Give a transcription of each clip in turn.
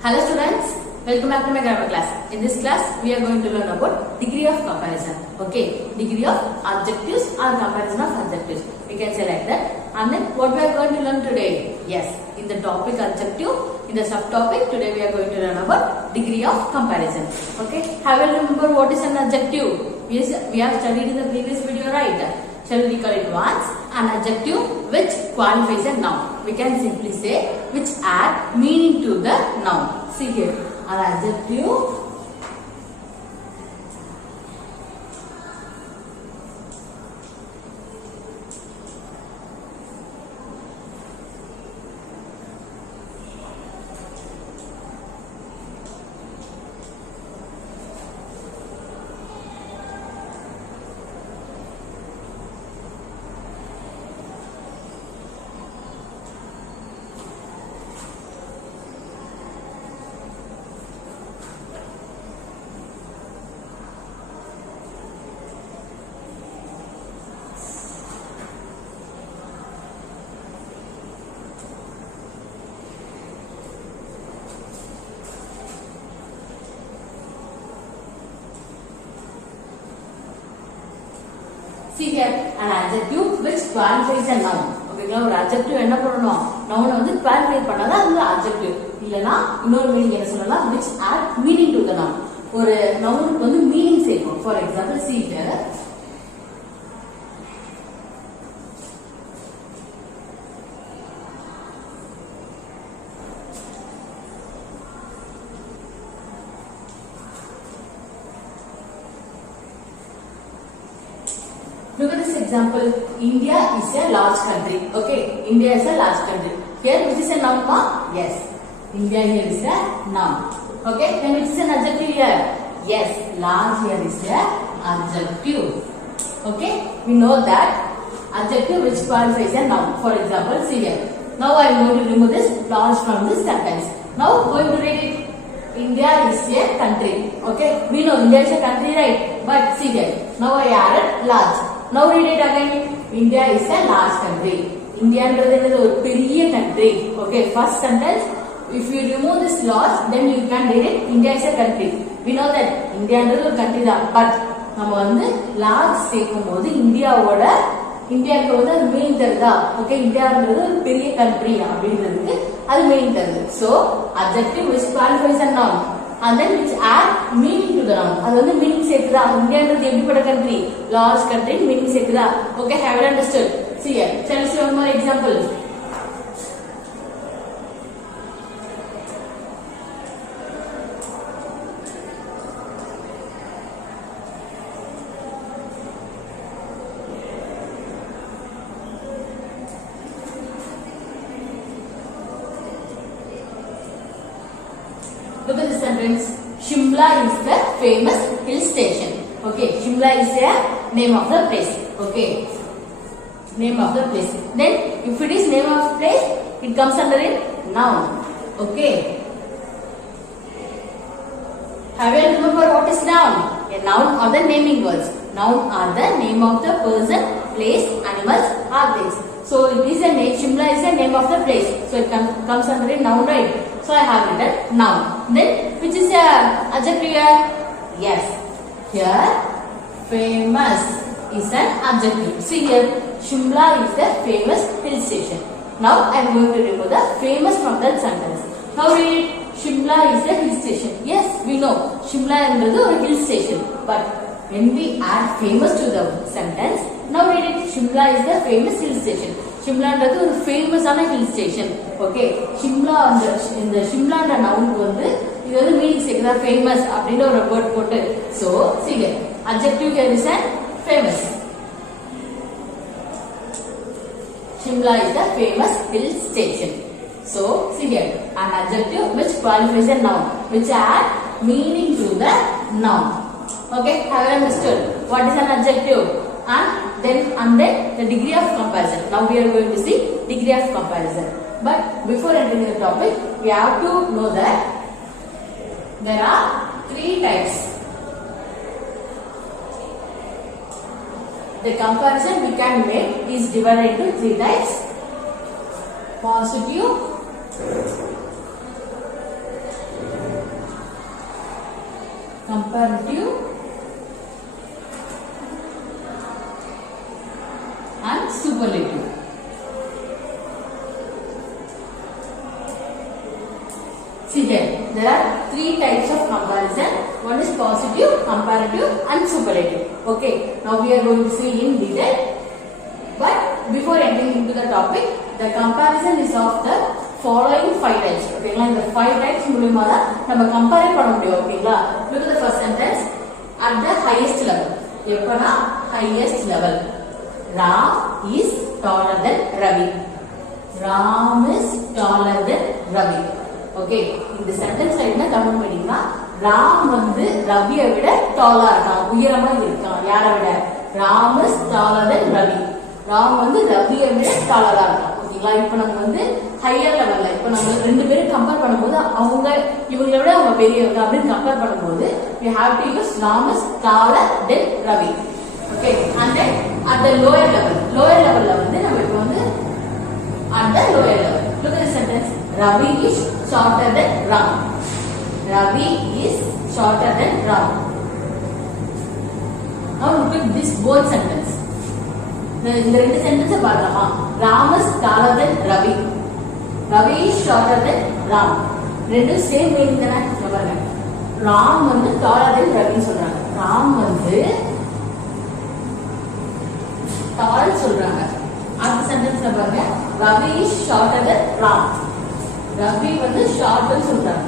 Hello students, welcome back to my grammar class. In this class, we are going to learn about degree of comparison. Okay, degree of adjectives or comparison of adjectives. We can say like that. And then what we are going to learn today? Yes, in the topic adjective, in the subtopic, today we are going to learn about degree of comparison. Okay, have you remember what is an adjective? Yes, we have studied in the previous video, right? Shall we recall it once? An adjective which qualifies a noun. We can simply say which add meaning to the noun. See here, an adjective see here, an adjective which qualifies a noun. ஓகேங்களா, ஒரு adjective என்ன பண்ணணும், noun வந்து qualify பண்ணாதான் அது adjective. இல்லனா இன்னொரு meaning என்ன சொல்லலாம், which add meaning to the noun. ஒரு நவுனுக்கு வந்து மீனிங் சேர்க்கும். For example, see here, look at this example. India is a large country. Okay, India is a large country. Here, which is a noun? Yes, India here is a noun. Okay, then which is an adjective here? Yes, large here is a adjective. Okay, we know that adjective which qualifies a noun. For example, see here. Now I am going to remove this large from this sentence. Now going to read it. India is a country. Okay, we know India is a country, right? But see here. Now I added large. Now read it again. India is a large country. India is a big country. Okay, first sentence. If you remove this large, then you can read it. India is a country. We know that India is a country, but நம்ம வந்து large சேர்க்கும்போது இந்தியாவோட இந்தியாக்கு வந்து அது meaning தருதா? Okay, இந்தியான்றது ஒரு பெரிய country அப்படின்றதுக்கு அது மீனிங் தருது. So adjective which qualifies a noun and then which add meaning to the noun. அது வந்து மீனிங் சேர்க்குதா? இந்தியான்றது எப்படிப்பட்ட கண்ட்ரி? லார்ஜ் கண்ட்ரி, மீனிங் சேர்க்குதா? Okay, have you understood? See here, shall we see one more example? Look at this sentence. Shimla is the famous hill station. Okay, Shimla is the name of the place. Okay, name of the place. Then, if it is name of place, it comes under a noun. Okay. Have you remember what is noun? A noun are the naming words. Noun are the name of the person, place, animals, or things. So it is a name. Shimla is the name of the place. So it comes under a noun, right? So I have written noun. Then which is a adjective here? Yes. Here famous is an adjective. See here, Shimla is the famous hill station. Now I am going to remove the famous from that sentence. Now read, Shimla is a hill station. Yes, we know Shimla is a hill station. But when we add famous to the sentence, now read it, Shimla is the famous hill station. Shimla is a famous hill station. Okay, Shimla in the Shimla noun வந்து இது வந்து meaning சேர்க்குதா? famous அப்படின்ற ஒரு word போட்டு. So see here, adjective here is an famous. Shimla is the famous hill station. So see here, an adjective which qualifies a noun, which add meaning to the noun. Okay, have you understood what is an adjective? And then the degree of comparison. Now we are going to see degree of comparison. But before entering the topic, we have to know that there are three types. The comparison we can make is divided into three types: positive, comparative and superlative. See here, there are three types of comparison. One is positive, comparative and superlative. Okay, now we are going to see in detail. But before entering into the topic, the comparison is of the following 5 types. Okay, இந்த 5 types மூலமா தான் நம்ம compare பண்ண முடியும். ஓகேங்களா? Look at the first sentence. At the highest level. எப்பனா highest level. Ram is taller than Ravi. Ram is taller than Ravi. Okay, இந்த சென்டென்ஸ்ல என்ன கமெண்ட் பண்ணீங்கன்னா ராம் வந்து ரவியை விட டாலா இருக்கான், உயரமா இருக்கான். யாரை விட? ராம் இஸ் டாலர் தென் ரவி. ராம் வந்து ரவியை விட டாலரா இருக்கான். ஓகேங்களா? இப்போ நம்ம வந்து ஹையர் லெவல்ல இப்போ நம்ம ரெண்டு பேரும் கம்பேர் பண்ணும்போது அவங்க இவங்களை விட அவங்க பெரியவங்க அப்படின்னு கம்பேர் பண்ணும்போது we have to use Ram is taller than Ravi. Okay, and then at the lower levelல வந்து நம்ம இப்போ வந்து at the lower level. Look at the sentence. Ravi is shorter than Ram. Ravi is shorter than Ram. Now look at this both sentence. இந்த ரெண்டு sentence பார்க்கலாமா? Ram is taller than Ravi. Ravi is shorter than Ram. ரெண்டு same meaning தானே? பாருங்க, ராம் வந்து taller than Ravi சொல்றாங்க. ராம் வந்து tall சொல்றாங்க. அடுத்த சென்டென்ஸ்ல பாருங்க, Ravi is shorter than Ram. Ravi வந்து ஷார்ட்னு சொல்றாங்க.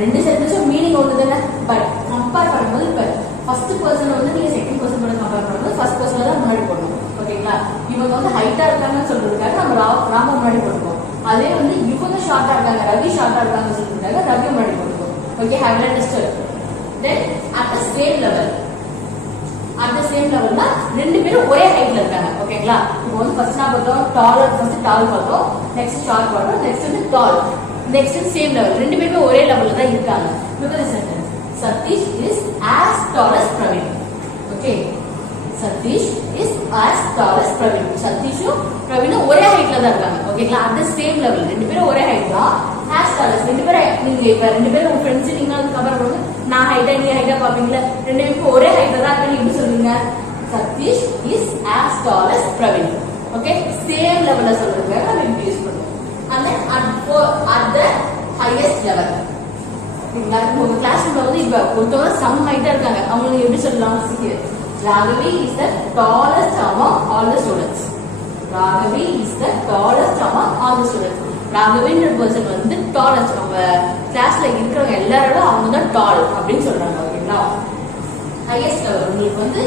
ரெண்டு சென்டென்ஸும் மீனிங் ஒண்ணுதானே, பட் கம்பேர் பண்ணும்போது இப்ப ஃபர்ஸ்ட் பர்சன் வந்து நீங்க செகண்ட் பர்சன் கூட கம்பேர் பண்ணும்போது ஃபர்ஸ்ட் பர்சன்ல தான் முன்னாடி போடணும். ஓகேங்களா? இவங்க வந்து ஹைட்டா இருக்காங்கன்னு சொல்றதுக்காக நம்ம ராம முன்னாடி போட்டுருவோம். அதே வந்து இவங்க ஷார்ட்டா இருக்காங்க, ரவி ஷார்ட்டா இருக்காங்கன்னு சொல்றதுக்காக ரவி முன்னாடி போட்டுருவோம். Okay, have you understood? Then at the same level, at the same level னா ரெண்டு பேரும் ஒரே ஹைட்ல இருக்காங்க. ஓகேங்களா? இப்போ வந்து ஃபர்ஸ்ட் நான் பார்த்தோம் டாலர், ஃபர்ஸ்ட் டால் பார்த்தோம், நெக்ஸ்ட் ஷார்ட் பார்த்தோம், நெக்ஸ்ட் வந்து டால், நெக்ஸ்ட் சேம் லெவல். ரெண்டு பேருமே ஒரே லெவல்ல தான் இருக்காங்க. Look at the sentence. Satish is as tall as Praveen. Okay, Satish is as tall as Praveen. Satishum Praveenum ஒரே ஹைட்ல தான் இருக்காங்க. ஓகேங்களா? at the same level, ரெண்டு பேரும் ஒரே ஹைட் தான். as tall as, ரெண்டு பேரும் நீங்க இப்ப ரெண்டு பேரும் உங்க ஃப்ரெண்ட்ஸ் நீங்க கம்பேர் பண்ணுங்க, நான் ஹைட்டா நீ ஹைட்டா பாப்பீங்களா? ரெண்டு பேரும் ஒரே ஹைட்ல தான் இருக்காங்க. எப்படி சொல்றீங்க? Satish is as tall as Praveen. Okay, same level ல சொல்றீங்க, நம்ம இப்படி யூஸ் பண்ணுவோம். and then at the highest level, உங்க கிளாஸ் ரூம்ல வந்து இப்ப ஒருத்தவங்க சம் ஹைட்டா இருக்காங்க, அவங்க எப்படி சொல்லலாம்? Raghavi is the tallest among all the students. Raghavi is the tallest among all the students. ராகவின்ற பர்சன் வந்து டாலஸ்ட், அவங்க கிளாஸ்ல இருக்கிறவங்க எல்லாரோட அவங்க தான் டால் அப்படின்னு சொல்றாங்க. ஓகேங்களா? ஹையஸ்ட் லெவல் உங்களுக்கு வந்து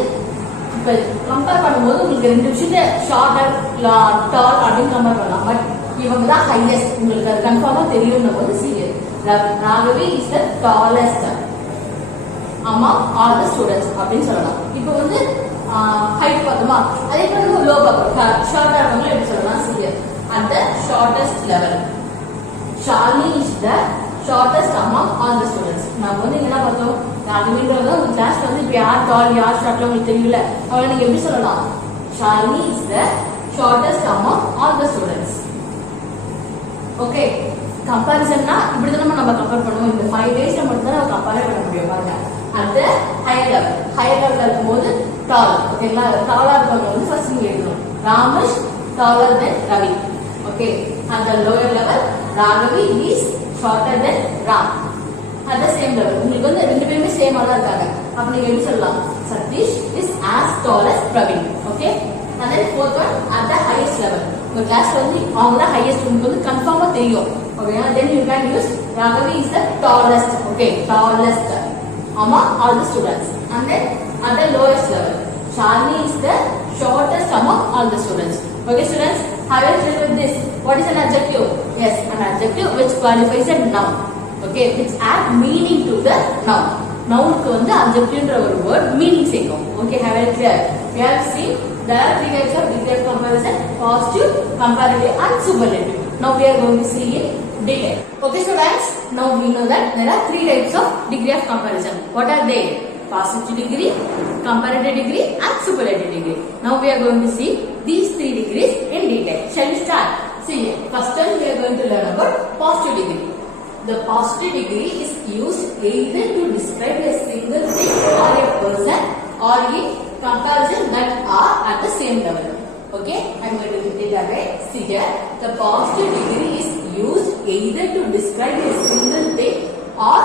இப்ப கம்பேர் பண்ணும்போது உங்களுக்கு ரெண்டு விஷயத்த ஷார்ட்டர் டால் அப்படின்னு கம்பேர் பண்ணலாம். பட் இவங்க தான் ஹையஸ்ட், உங்களுக்கு அது கன்ஃபார்மா தெரியும் போது serious. Raghavi is the tallest among all the students அப்படின்னு சொல்லலாம். இப்போ வந்து ஹைட் பார்த்தோமா, அதே போல லோ பார்ப்போம், ஷார்ட்டா இருக்கவங்க எப்படி சொல்லலாம்? Serious. At the shortest level, Shalini is the shortest among all the students. நம்ம வந்து என்ன பார்த்தோம்? ராகவின்றவங்க உங்க கிளாஸ்ல வந்து இப்ப யார் டால் யார் ஷார்ட்ல உங்களுக்கு தெரியல, அவளை நீங்க எப்படி சொல்லலாம்? Shalini is the shortest among all the students. Okay, கம்பேரிசன்னா இப்படி தான் நம்ம கம்பேர் பண்ணுவோம். இந்த 5 டேஸ்ல மட்டும் தான் நம்ம கம்பேர் பண்ண முடியும். பாருங்க, at the higher level இருக்கும்போது டால். ஓகேங்களா? டாலா இருக்கவங்க வந்து ஃபர்ஸ்ட் நீங்க எழுதணும். Ram is taller than Ravi. Okay, at the lower level, Raghavi is shorter than Ram. At the same level, உங்களுக்கு வந்து ரெண்டு பேருமே சேமா தான் இருக்காங்க. அப்ப நீங்க எப்படி சொல்லலாம்? Satish is as tall as Praveen. Okay, and then fourth one, at the highest level, உங்க கிளாஸ்ல வந்து அவங்க தான் ஹையஸ்ட், உங்களுக்கு வந்து கன்ஃபார்மா தெரியும். Okay, then you can use Raghavi is the tallest. Okay, tallest among all the students. And then at the lowest level, Shalini is the shortest among all the students. Okay students, have you filled with this? What is an adjective? Yes, an adjective which qualifies a noun. Okay, which add meaning to the noun. Noun க்கு வந்து adjectiveன்ற ஒரு word meaning சேர்க்கும். Okay, have you clear? We have seen there are 3 types of degree of comparison: positive, comparative and superlative. Now we are going to see in detail. Okay students, now we know that there are 3 types of degree of comparison. What are they? Positive degree, comparative degree and superlative degree. Now we are going to see these 3 degrees in detail. Shall we start? See, first time we are going to learn about positive degree. The positive positive degree is used either to describe a single thing or a person or in comparison that are at the same level. Okay, I'm going to repeat it again. See here, the positive degree is used either to describe a single thing or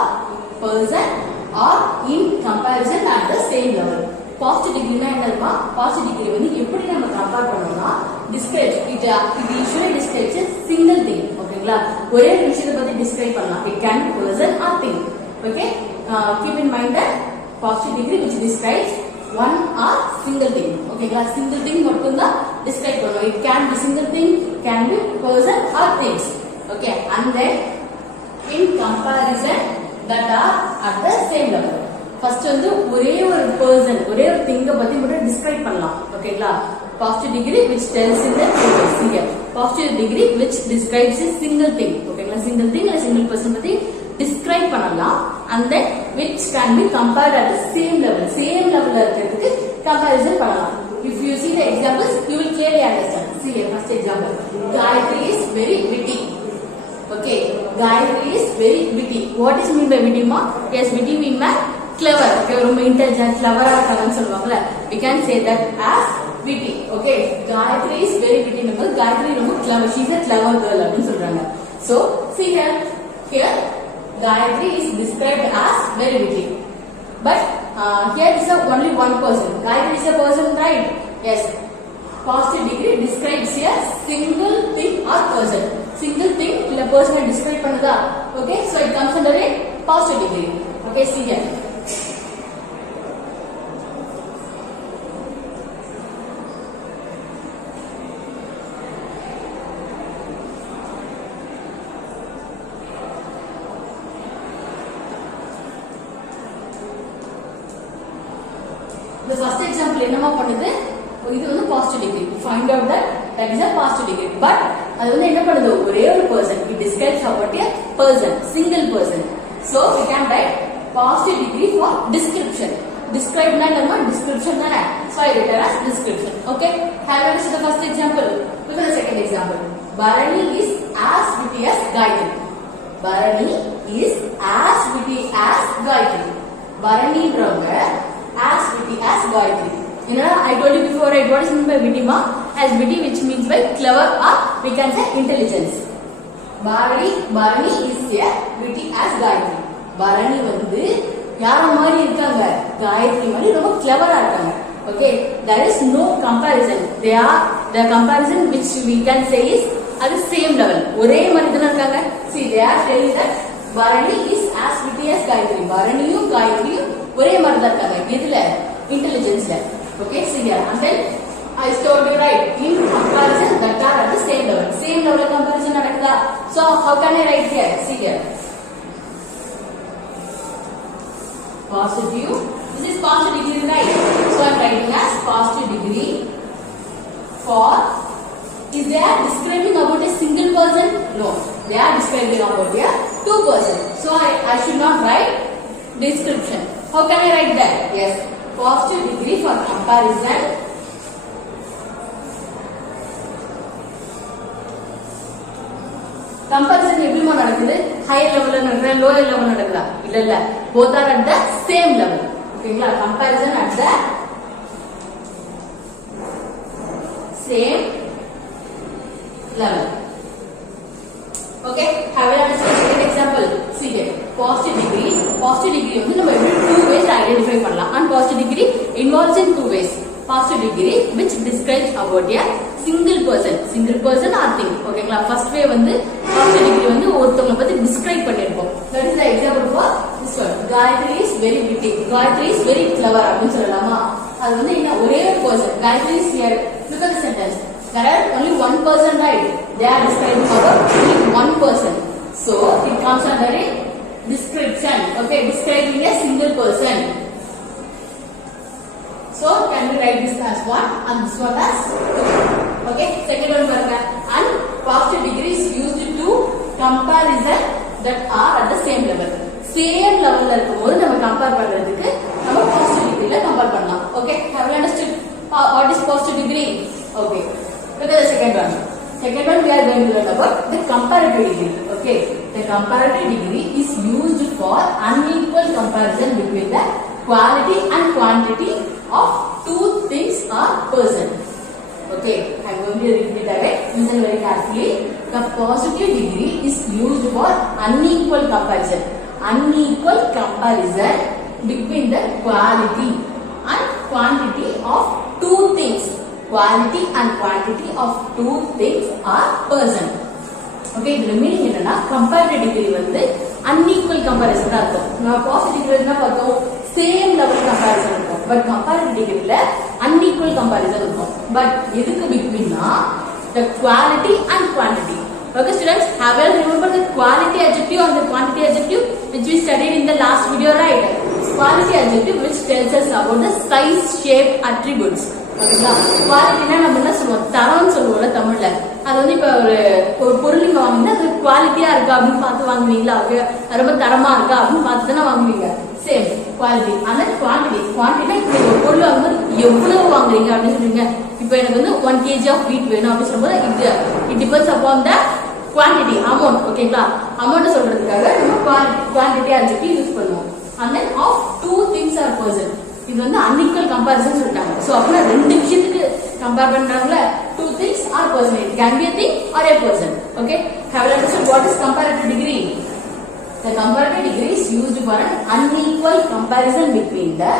person or in comparison at the same level. Positive degree na enna positive degree வந்து எப்படி நம்ம compare பண்ணோம்னா describe it usually describes a single thing. ஓகேங்களா, ஒரே ஒரு விஷயத்தை பத்தி describe பண்ணலாம். It can be person or thing. Okay, keep in mind that positive degree which describes one or single thing. ஓகேங்களா, single thing மட்டும் தான் describe பண்ணுவோம். It can be single thing, can be person or things. Okay, and then in comparison that are at the same level. First வந்து ஒரே ஒரு person ஒரே ஒரு thing பத்தி மட்டும் describe பண்ணலாம். ஓகேங்களா, positive degree which tells in the here. Positive degree which describes a single thing. ஓகேங்களா, single thing or single person பத்தி describe பண்ணலாம். And then which can be compared at the same level. Same level இருக்கிறதுக்கு comparison பண்ணலாம். If you see the examples, you will clearly understand. See here, first example. Gayatri is very witty. Okay, Gayatri is very witty. What is mean by witty ma? Yes, witty mean by clever. Okay, ரொம்ப intelligent, clever ஆகணும்னு சொல்லுவாங்கல. We can say that as witty. Okay, Gayatri is very witty. நம்ம Gayatri ரொம்ப clever. She is a clever girl அப்படினு சொல்றாங்க. So, see here Gayatri is described as very witty. But here is only one person. Gayatri is a person, right? Yes. Positive degree describes a single thing or person. Single thing illa person describe பண்ணுதா? Okay, so it comes under a positive degree. Okay, see here. The first example என்னமா பண்ணுது, இது வந்து positive degree. Find out that is a positive degree. But அது வந்து என்ன பண்ணுது, ஒரே ஒரு person. It describes about a person, single person. So we can write positive degree for description. Describe na enna description na. So I write as description. Okay, have a look at the first example. Look at the second example. Bharani is as witty as Gayatri. Bharani is as witty as Gayatri. Bharani ravanga as witty as Gayatri. You know, I told you before, right? What is meant by witty ma? As witty, which means by clever or we can say intelligence. Bharani is a witty as Gayatri. Bharani வந்து யார மாதிரி இருக்காங்க, Gayatri மாதிரி ரொம்ப clever-ஆ இருக்காங்க. Okay, there is no comparison. The comparison which we can say is at the same level. ஒரே மாதிரி தான இருக்காங்க. See, they are telling that Bharani is as witty as Gayatri. Bharaniயும் Gayatriயும் ஒரே மாதிரி தான் இருக்காங்க. எதுல? Intelligence-ல. Okay, see here. And then I told you, right, in comparison that are at the same level. Same level comparison நடக்குதா? So how can I write here? See here. Positive. This is positive degree, right? So I am writing as positive degree for. Is they are describing about a single person? No, they are describing about a two person. So I should not write description. How can I write that? Yes, positive degree for comparison. Comparison எப்படிமா நடக்குது, higher level நடக்குதா, lower level நடக்குதா? இல்ல both are at the same level. ஓகேங்களா, comparison at the same level. Okay, have a look at the second example. See here, positive degree வந்து நம்ம எப்படி two ways identify பண்ணலாம். And positive degree involves in two ways. Positive degree which describes about a single person or thing. ஓகேங்களா, first way வந்து positive degree வந்து ஒருத்தவங்க பத்தி describe பண்ணிருப்போம். That is the example for this one. Gayatri is very witty. Gayatri is very clever அப்படினு சொல்லலாமா? அது வந்து என்ன, ஒரே ஒரு person. Gayatri is here. Look at the sentence. There are only one person, right? They are describing about only one person. So it comes under a description. Okay, describing a single person. So can we write this as one and this one as two? Okay, second one பாருங்க. And positive degree is used to comparison that are at the same level. Same level ல இருக்கும்போது நம்ம compare பண்றதுக்கு நம்ம positive degree ல compare பண்ணலாம். Okay, have you understood what is positive degree? Okay, look at the second one. Second one we are going to learn about the comparative degree. Okay, the comparative degree is used for unequal comparison between the quality and quantity of two things or person. Okay, I am going to repeat it again. Listen very carefully. The positive degree is used for unequal comparison. Unequal comparison between the quality and quantity of two things. Quality and quantity of two things or person. Okay, the meaning என்னன்னா comparative degree வந்து unequal comparison தான் இருக்கும். நான் positive degree என்ன பார்த்தோம்? Same level comparison இருக்கும். But comparative degree ல unequal comparison இருக்கும். But எதுக்கு betweenனா the quality and quantity. Okay students, have you remember the quality adjective and the quantity adjective which we studied in the last video, right? Quality adjective which tells us about the size, shape, attributes. ஓகேங்களா, குவாலிட்டினா நம்ம என்ன சொல்லுவோம், தரம்னு சொல்லுவோம்ல தமிழ்ல. அது வந்து இப்ப ஒரு பொருள் நீங்க வாங்கினா அது குவாலிட்டியா இருக்கா அப்படின்னு பார்த்து வாங்குவீங்களா, ரொம்ப தரமா இருக்கா அப்படின்னு பார்த்து தானே வாங்குவீங்க. Same quality. ஆனா குவான்டிட்டி, குவான்டிட்டி ஒரு பொருள் வாங்கும்போது எவ்வளவு வாங்குறீங்க அப்படின்னு சொல்றீங்க. இப்போ எனக்கு வந்து 1 kg ஆஃப் வீட் வேணும் அப்படின்னு சொல்லும்போது it depends upon the quantity, amount. ஓகேங்களா, அமௌண்ட் சொல்றதுக்காக நம்ம குவான்டிட்டி அட்ஜெக்டிவ் யூஸ் பண்ணுவோம். and then of two things or person, இது வந்து unequal comparison சொல்லிட்டாங்க. சோ அப்ப ரெண்டு விஷயத்துக்கு compare பண்றாங்கல, two things or person, it can be a thing or a person. Okay, have you understood what is comparative degree? The comparative degree is used for an unequal comparison between the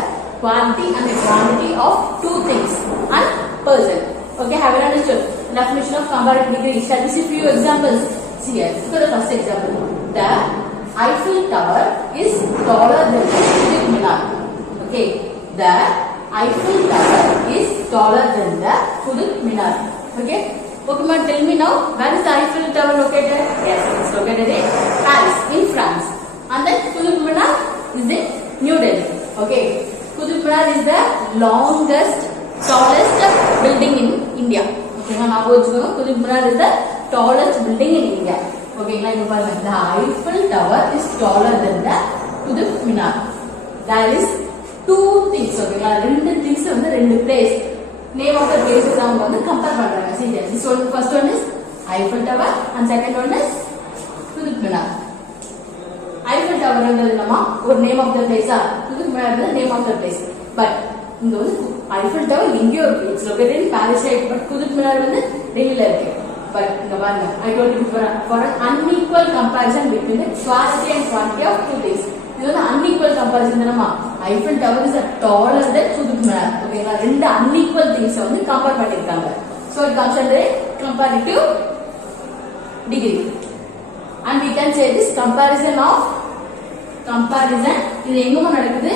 quality and the quantity of two things and person. Okay, have you understood the definition of comparative degree? Shall we see few examples? See here, look at the first example. The Eiffel Tower is taller than the Qutub Minar. Okay, the Eiffel Tower is taller than the Qutub Minar. Okay, Pokemon, tell me now, where is the Eiffel Tower located? Yes, it is located in Paris, in France. And then Qutub Minar is in New Delhi. Okay, Qutub Minar is the longest, tallest building in India. Okay, now Qutub Minar is the tallest building in India. Okay, like the Eiffel Tower is taller than the Qutub Minar. There is two things. Okay, ரெண்டு things வந்து ரெண்டு place. Name of the places அவங்க வந்து compare பண்றாங்க. See this one, first one is Eiffel Tower and second one is Qutub Minar. Eiffel Tower ன்றது என்னமா ஒரு name of the place. Qutub Minar ன்றது name of the place. But இங்க வந்து Eiffel Tower இங்கேயோ இருக்கு. It's located in Paris side. But Qutub Minar வந்து டெல்லில இருக்கு. But இங்க பாருங்க, I told you for an unequal comparison between the quality and quantity of two things. இது வந்து unequal comparison தானமா. Eiffel Tower is taller than Qutub Minar. ஓகேங்களா, ரெண்டு unequal things வந்து கம்பேர் பண்ணிருக்காங்க. So it comes under comparative degree. And we can say this comparison இது எங்கமா நடக்குது?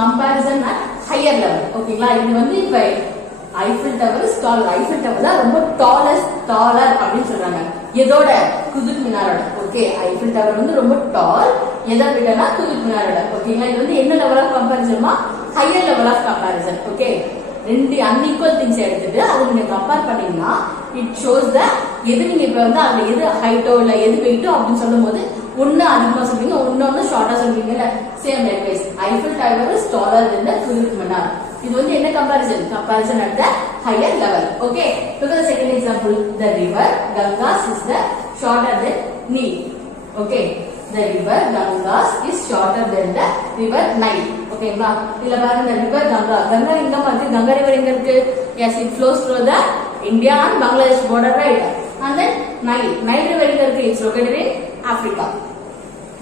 Comparison at higher level. ஓகேங்களா, இது வந்து இப்ப Eiffel Tower is taller. Eiffel Tower தான் ரொம்ப taller அப்படின்னு சொல்றாங்க. எதோட? குதுப் மினாரோட. ஓகே, Eiffel Tower வந்து ரொம்ப டால். எதை விடனா குதுப் மினாரோட. ஓகேங்களா, இது வந்து என்ன லெவல் ஆஃப் கம்பேரிசன்மா? Higher level of comparison. Okay, ரெண்டு அன்இக்குவல் திங்ஸ் எடுத்துட்டு அதை நீங்க கம்பேர் பண்ணீங்கன்னா இட் ஷோஸ் த எது நீங்க இப்ப வந்து அதுல எது ஹைட்டோ இல்ல எது வெயிட்டோ அப்படின்னு சொல்லும் போது ஒன்னு அதிகமா சொல்வீங்க, ஒன்னு ஷார்ட்டா சொல்வீங்கல்ல. Same likewise Eiffel Tower is taller than the Qutub Minar. இது வந்து என்ன comparison at the higher level. Okay, look at the second example. The river Ganges is the shorter than Nile. Okay, the river Ganges is shorter than the river Nile. ஓகேங்களா, இதுல பாருங்க the river Ganga எங்க வந்து Ganga river எங்க இருக்கு? Yes, it flows through the India and Bangladesh border, right? And then Nile river எங்க இருக்கு? It's located in Africa.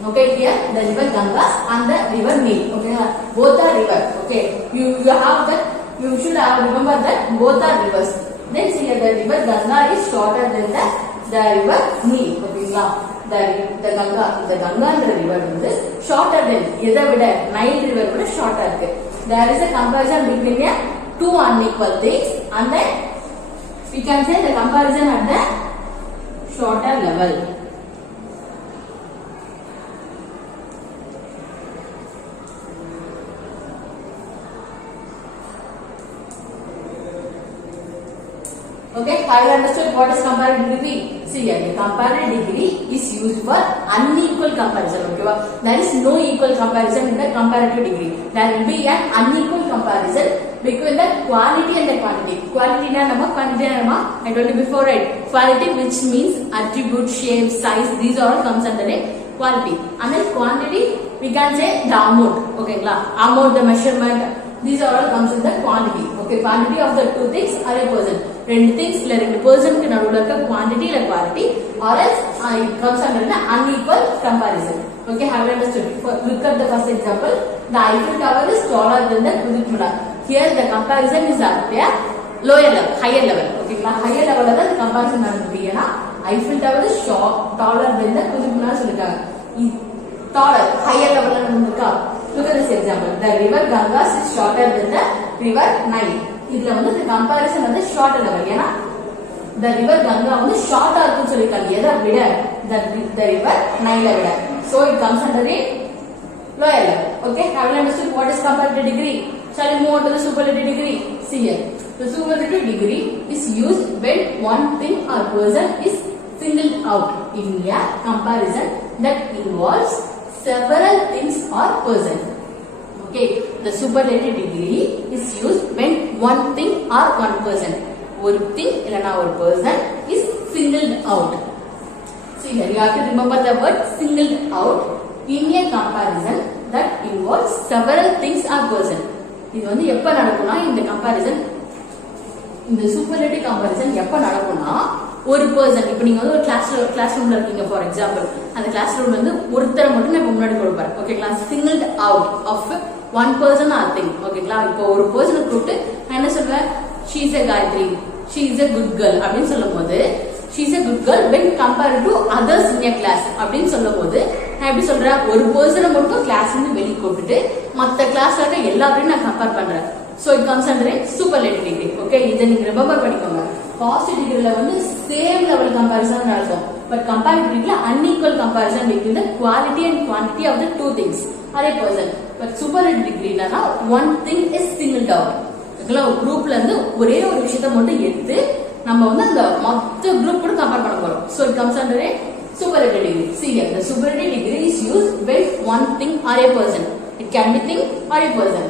Okay, here the river Ganges and the river Nile. Okay, both are river. Okay, you have that, you should have remember that both are rivers. Then see here the river Ganga is shorter than the river Nile. Okay, the Ganga and the river வந்து shorter than எதை விட Nile river விட shorter இருக்கு. There is a comparison between the two unequal things and then we can say the comparison at the shorter level. Okay, have you understood what is comparative degree? See here, the comparative degree is used for unequal comparison. Okay, there is no equal comparison in the comparative degree. There will be an unequal comparison between the quality and the quantity. Quality na nama, quantity na nama. I told you before, right? Quality, which means attribute, shape, size. These all comes under a quality. And then quantity, we can say the amount. Okay, amount, the measurement. These are all comes in the quantity. Okay, quantity of the two things are a person. Two things இல்ல ரெண்டு personக்கு நடுவுல இருக்க quantity இல்ல quality, or else it comes under the unequal comparison. Okay, have you understood? Look at the first example. The Eiffel Tower is taller than the Qutub Minar. Here the comparison is at the lower level, higher level. Okay, higher level la the comparison நடந்துருக்கு. ஏனா Eiffel Tower is taller than the Qutub Minar சொல்லிருக்காங்க. Taller, higher level la நடந்துருக்கா? Look at this example. The river Ganges is shorter than the river Nile. இதுல வந்து the comparison வந்து shorter level. ஏனா the river Ganga வந்து shorter இருக்குன்னு சொல்லிருக்காங்க. எதை விட? The river Nile விட. So it comes under the lower level. Okay, have you understood what is comparative degree? Shall we move on to the superlative degree? See here. The superlative degree is used when one thing or person is singled out in a comparison that involves several things or person. Okay, the superlative degree is used when one thing or one person, one thing illana one person is singled out. See here, you have to remember the word singled out in a comparison that involves several things or person. இது வந்து எப்ப நடக்கும்னா இந்த comparison, இந்த superlative comparison எப்ப நடக்கும்னா ஒரு person, இப்போ நீங்க வந்து ஒரு கிளாஸ் ரூம்ல இருக்கீங்க ஃபார் எக்ஸாம்பிள், அந்த கிளாஸ் ரூம்ல வந்து ஒருத்தரை மட்டும் நான் முன்னாடி கொடுப்பாரு. ஓகேங்களா, singled out of one person or thing. ஓகேங்களா, இப்போ ஒரு பர்சனை கூப்பிட்டு நான் என்ன சொல்லுவேன், she is a Gayathri, she is a good girl அப்படின்னு சொல்லும் போது, she is a good girl when compared to others in a class அப்படின்னு சொல்லும் போது நான் எப்படி சொல்றேன், ஒரு பர்சனை மட்டும் கிளாஸ் இருந்து வெளியே கூப்பிட்டு மற்ற கிளாஸ்ல இருக்க எல்லாரையும் நான் கம்பேர் பண்றேன். So it comes under a superlative degree. Okay, இதை நீங்க remember பண்ணிக்கோங்க. Positive degreeல வந்து same level comparison நடக்கும். But comparative degreeல unequal comparison between the quality and quantity of the two things or a person. But superlative degreeலனா one thing is singled out. ஓகேங்களா, ஒரு குரூப்ல இருந்து ஒரே ஒரு விஷயத்தை மட்டும் எடுத்து நம்ம வந்து அந்த மொத்த குரூப் கூட கம்பேர் பண்ண போறோம். So it comes under a superlative degree. See here, the superlative degree is used when one thing or a person, it can be thing or a person,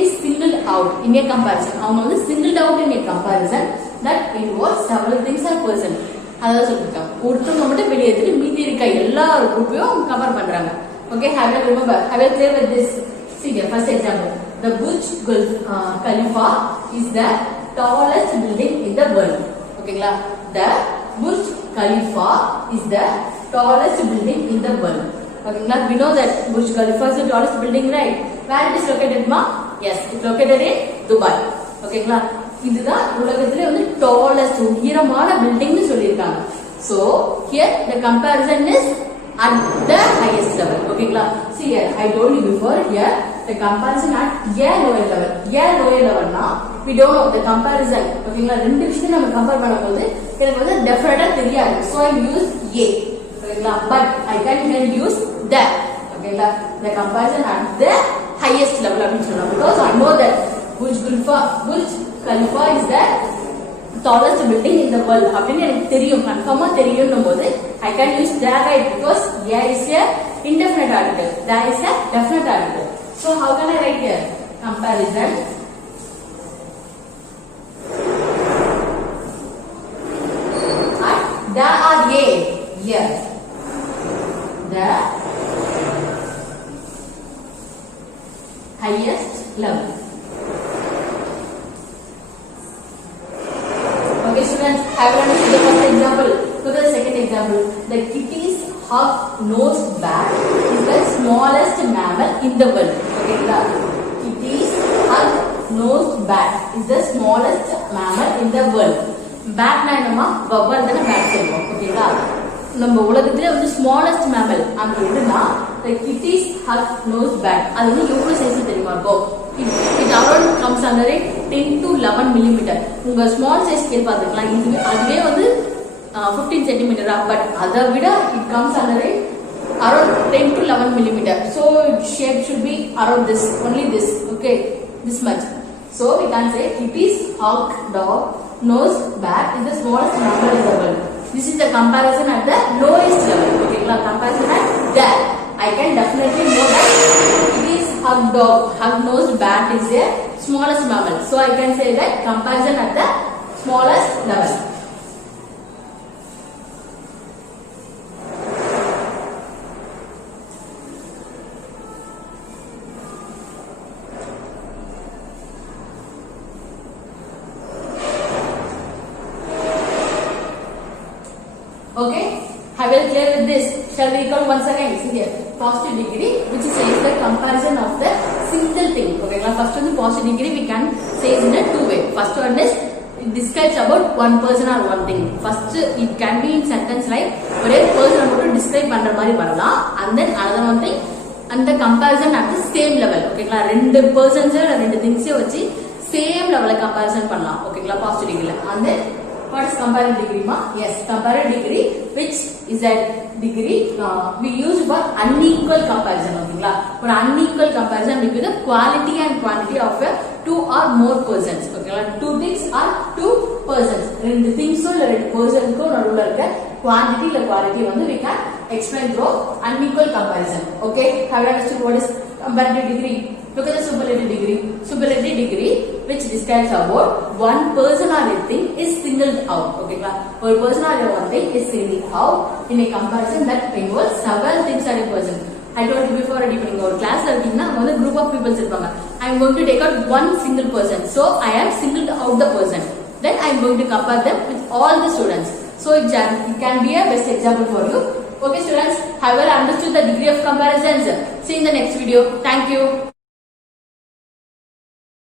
is singled out in a comparison. அவங்க வந்து singled out in a comparison that involves several things or person. அதாவது சொல்லிருக்காங்க, ஒருத்தவங்க மட்டும் வெளியே எடுத்துட்டு மீதி இருக்க எல்லா குரூப்பையும் கம்பேர் பண்றாங்க. Okay, have you remember, have you clear with this? See here, first example, the Burj Khalifa is the tallest building in the world. ஓகேங்களா, the Burj Khalifa is the tallest building in the world. ஓகேங்களா, we know that Burj Khalifa is the tallest building, right? Where it is located, ma? Yes, it is located in Dubai. ஓகேங்களா, இதுதான் உலகத்திலே வந்து tallest உயரமான பில்டிங்னு சொல்லிருக்காங்க. So here the comparison is at the highest level. ஓகேங்களா, see here I told you before, here the comparison at a lower level. A lower level na we don't know the comparison. ஓகேங்களா, ரெண்டு விஷயத்தை நம்ம compare பண்ணும்போது எனக்கு வந்து டெஃபினட்டா தெரியாது. So I use a. ஓகேங்களா, but I can use the. ஓகேங்களா, the comparison at the highest level அப்படின்னு சொல்லலாம். Because I know that Burj Khalifa is the tallest building in the world அப்படின்னு எனக்கு தெரியும், கன்ஃபார்மா தெரியும்னும் போது I can use the, right? Because there is a indefinite article, there is a definite article. So how can I write here? Comparison at the or a, here the highest level. Okay students, have you understood the first example? Look at the second example. The kitty's hawk-nosed bat is the smallest mammal in the world. Okay, the kitty's hawk-nosed bat is the smallest mammal in the world. Bat na enna ma vavval dana bat solluvom. Okay la, நம்ம உலகத்திலே வந்து smallest mammal அங்க எதுனா the kitty's hawk-nosed bat. அது வந்து எவ்வளவு size தெரியுமா இருக்கும்? It around comes under 10 to 11 millimeter. உங்க small size scale பாத்துக்கலாம், அதுவே வந்து 15 centimeter, but அதை விட it comes under around 10 to 11 millimeter. So its shape should be around this, only this. Okay, this much. So we can say kitty's hawk-nosed bat is the smallest mammal in the world. This is the comparison at the lowest level. Okay, comparison at there. I can definitely know that it is hug dog, hug-nosed bat is a smallest mammal. So I can say that comparison at the smallest level. Okay, I will clear with this. Shall we recall once again? See here, positive degree, which says the comparison of the single thing. Okay, now first one positive degree we can say in a two way. First one is it describes about one person or one thing. First it can be in sentence like ஒரே person மட்டும் describe பண்ற மாதிரி வரலாம். And then another one thing, and the comparison at the same level. Okay, ரெண்டு persons ரெண்டு things வச்சு same level comparison பண்ணலாம். Okay, positive degree. And then what is comparative degree ma? Yes, comparative degree, which is a degree we use for unequal comparison. Okay, for unequal comparison between the quality and quantity of two or more persons. Okay, two things or two persons. Rendu things or rendu persons ko naduvula irukka quantity or quality vandu we can explain through unequal comparison. Okay, have you understood what is comparative degree? Look at the superlative degree. Superlative degree, which describes about one person or a thing is singled out. Okay, one person or one thing is singled out in a comparison that involves several things or a person. I told you before already, when you go to class, a group of people I am going to take out one single person. So I am singled out the person. Then I am going to compare them with all the students. So it can be a best example for you. Okay, students, have you understood the degree of comparisons? See you in the next video. Thank you.